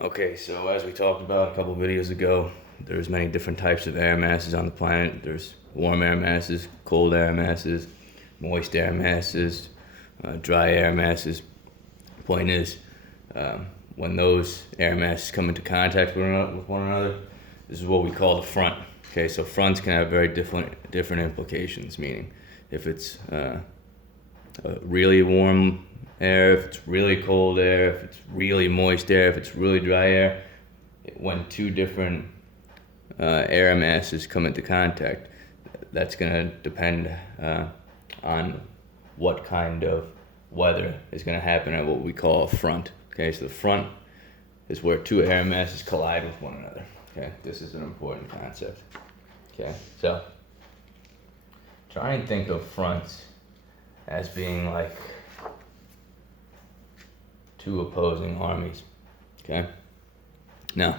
Okay, so as we talked about a couple videos ago, there's many different types of air masses on the planet. There's warm air masses, cold air masses, moist air masses, dry air masses. Point is, when those air masses come into contact with one another, this is what we call the front. Okay, so fronts can have very different implications. Meaning, if it's really warm air, if it's really cold air, if it's really moist air, if it's really dry air, when two different air masses come into contact, that's going to depend on what kind of weather is going to happen at what we call a front. Okay, so the front is where two air masses collide with one another. Okay, this is an important concept. Okay, so try and think of fronts as being like two opposing armies. Okay, now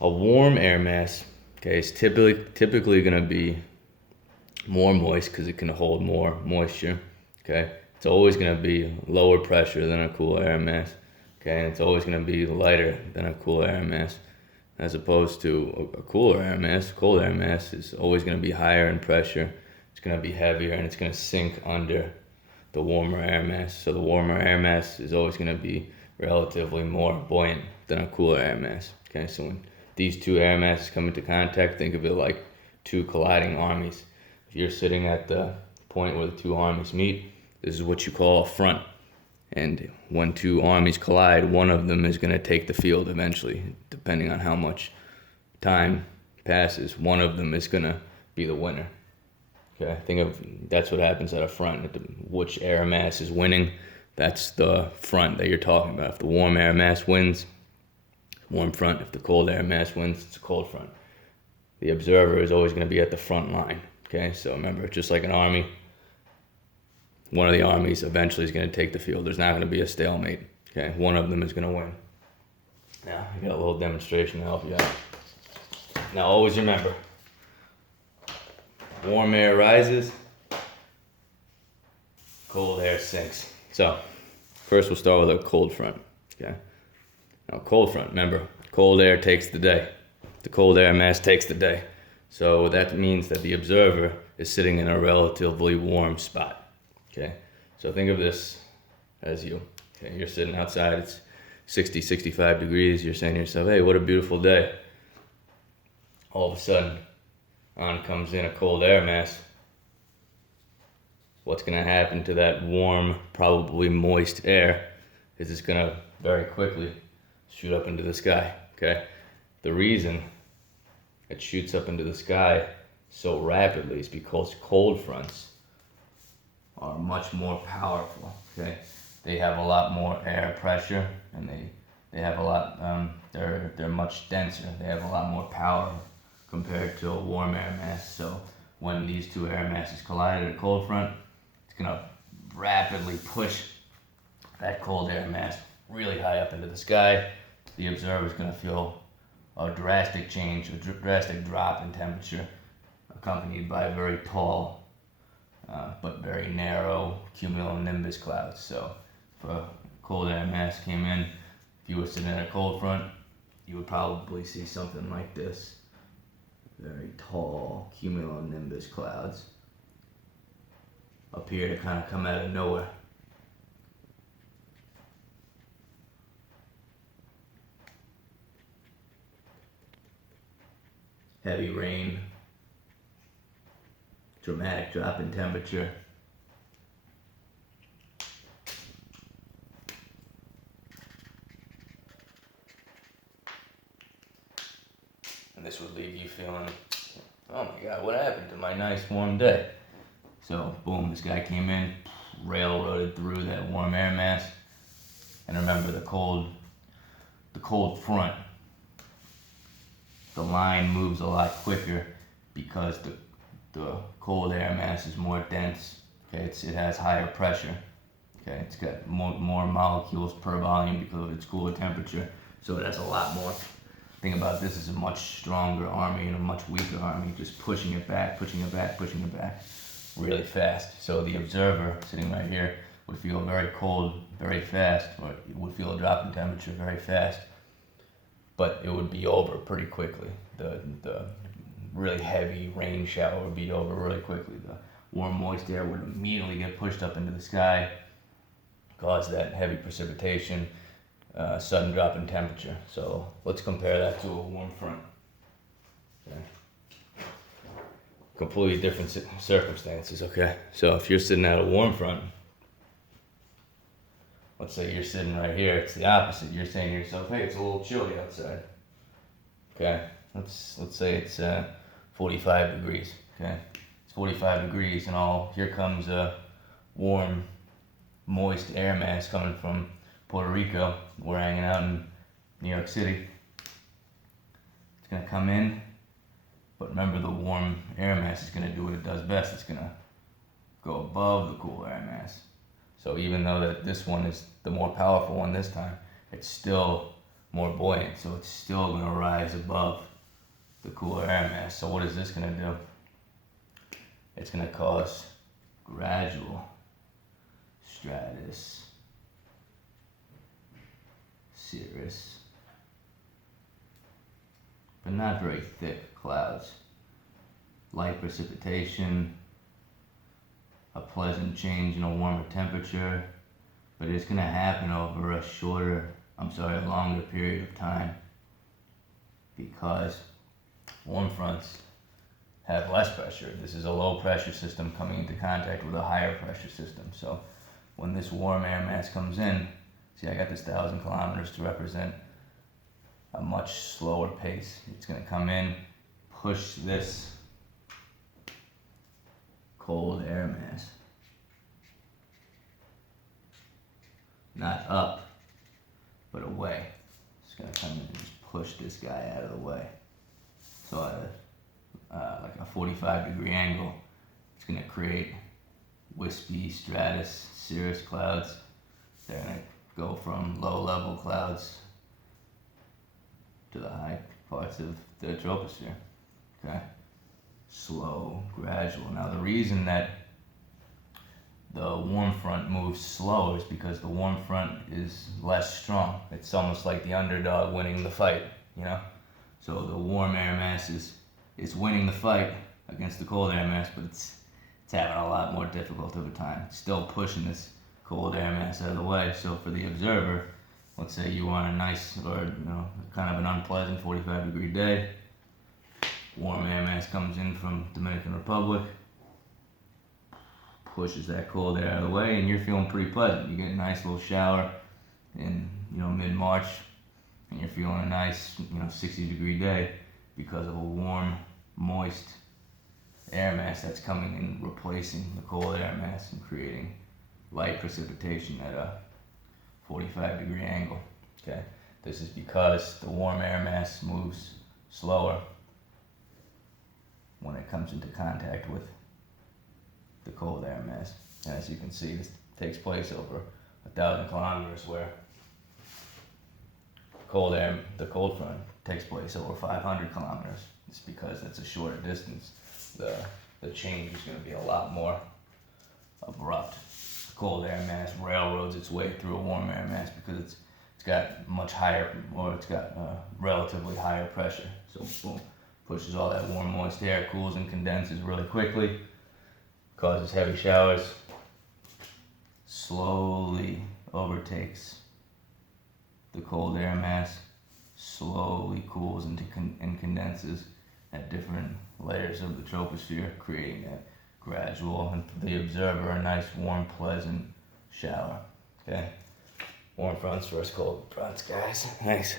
a warm air mass, okay, is typically going to be more moist because it can hold more moisture. Okay, it's always going to be lower pressure than a cool air mass. Okay, and it's always going to be lighter than a cool air mass, as opposed to a cooler air mass. Cold air mass is always going to be higher in pressure. It's going to be heavier and it's going to sink under the warmer air mass. So the warmer air mass is always going to be relatively more buoyant than a cooler air mass. Okay, so when these two air masses come into contact, think of it like two colliding armies. If you're sitting at the point where the two armies meet, this is what you call a front. And when two armies collide, one of them is going to take the field eventually, depending on how much time passes. One of them is going to be the winner. Okay, think of that's what happens at a front. Which air mass is winning? That's the front that you're talking about. If the warm air mass wins, warm front. If the cold air mass wins, it's a cold front. The observer is always going to be at the front line. Okay, so remember, just like an army, one of the armies eventually is going to take the field. There's not going to be a stalemate. Okay, one of them is going to win. Now, I got a little demonstration to help you out. Now, always remember, warm air rises, cold air sinks. So, first we'll start with a cold front. Okay. Now, cold front. Remember, cold air takes the day. The cold air mass takes the day. So that means that the observer is sitting in a relatively warm spot. Okay. So think of this as you. Okay. You're sitting outside. It's 60, 65 degrees. You're saying to yourself, "Hey, what a beautiful day." All of a sudden, on comes in a cold air mass. What's going to happen to that warm, probably moist air is it's going to very quickly shoot up into the sky. Okay, the reason it shoots up into the sky so rapidly is because cold fronts are much more powerful. Okay, they have a lot more air pressure and they have a lot. They're much denser. They have a lot more power compared to a warm air mass. So when these two air masses collide at a cold front, it's gonna rapidly push that cold air mass really high up into the sky. The observer is gonna feel a drastic change, a drastic drop in temperature, accompanied by a very tall but very narrow cumulonimbus clouds. So if a cold air mass came in, if you were sitting at a cold front, you would probably see something like this. Very tall cumulonimbus clouds appear to kind of come out of nowhere. Heavy rain, dramatic drop in temperature. And this would leave you feeling, oh my God, what happened to my nice warm day? So boom, this guy came in, railroaded through that warm air mass. And remember, the cold front, the line moves a lot quicker because the cold air mass is more dense. Okay, it has higher pressure. Okay, it's got more molecules per volume because of its cooler temperature. So it has a lot more. Think about this as a much stronger army and a much weaker army, just pushing it back really fast. So the observer sitting right here would feel very cold very fast, or it would feel a drop in temperature very fast, but it would be over pretty quickly. The really heavy rain shower would be over really quickly. The warm, moist air would immediately get pushed up into the sky, cause that heavy precipitation, sudden drop in temperature. So let's compare that to a warm front. Okay. Completely different circumstances, okay? So if you're sitting at a warm front, let's say you're sitting right here, it's the opposite. You're saying to yourself, hey, it's a little chilly outside. Okay, let's say it's 45 degrees, okay? It's 45 degrees and here comes a warm, moist air mass coming from Puerto Rico. We're hanging out in New York City. It's gonna come in, but remember the warm air mass is gonna do what it does best. It's gonna go above the cool air mass. So even though that this one is the more powerful one this time, it's still more buoyant. So it's still gonna rise above the cooler air mass. So what is this gonna do? It's gonna cause gradual stratus, cirrus, but not very thick clouds. Light precipitation, a pleasant change in a warmer temperature, but it's going to happen over a longer period of time, because warm fronts have less pressure. This is a low pressure system coming into contact with a higher pressure system. So when this warm air mass comes in, see, I got this 1,000 kilometers to represent a much slower pace. It's going to come in, push this cold air mass, not up, but away. It's going to come in and just push this guy out of the way. So at like a 45-degree angle, it's going to create wispy stratus, cirrus clouds. They're going to go from low-level clouds to the high parts of the troposphere. Okay? Slow, gradual. Now the reason that the warm front moves slow is because the warm front is less strong. It's almost like the underdog winning the fight, you know? So the warm air mass is winning the fight against the cold air mass, but it's having a lot more difficult of a time. It's still pushing this cold air mass out of the way. So for the observer, let's say you want a nice, or kind of an unpleasant 45-degree day. Warm air mass comes in from Dominican Republic, pushes that cold air out of the way, and you're feeling pretty pleasant. You get a nice little shower in mid-March, and you're feeling a nice 60-degree day because of a warm, moist air mass that's coming in, replacing the cold air mass and creating light precipitation at a 45-degree angle. Okay, this is because the warm air mass moves slower when it comes into contact with the cold air mass. And as you can see, this takes place over 1,000 kilometers, where the cold front takes place over 500 kilometers. It's because it's a shorter distance. The change is going to be a lot more abrupt. The cold air mass railroads its way through a warm air mass because it's got much higher, or it's got relatively higher pressure. So boom, pushes all that warm, moist air, cools and condenses really quickly, causes heavy showers, slowly overtakes the cold air mass, slowly cools and condenses at different layers of the troposphere, creating that gradual, and for the observer, a nice, warm, pleasant shower. Okay? Warm fronts versus cold fronts, guys. Thanks.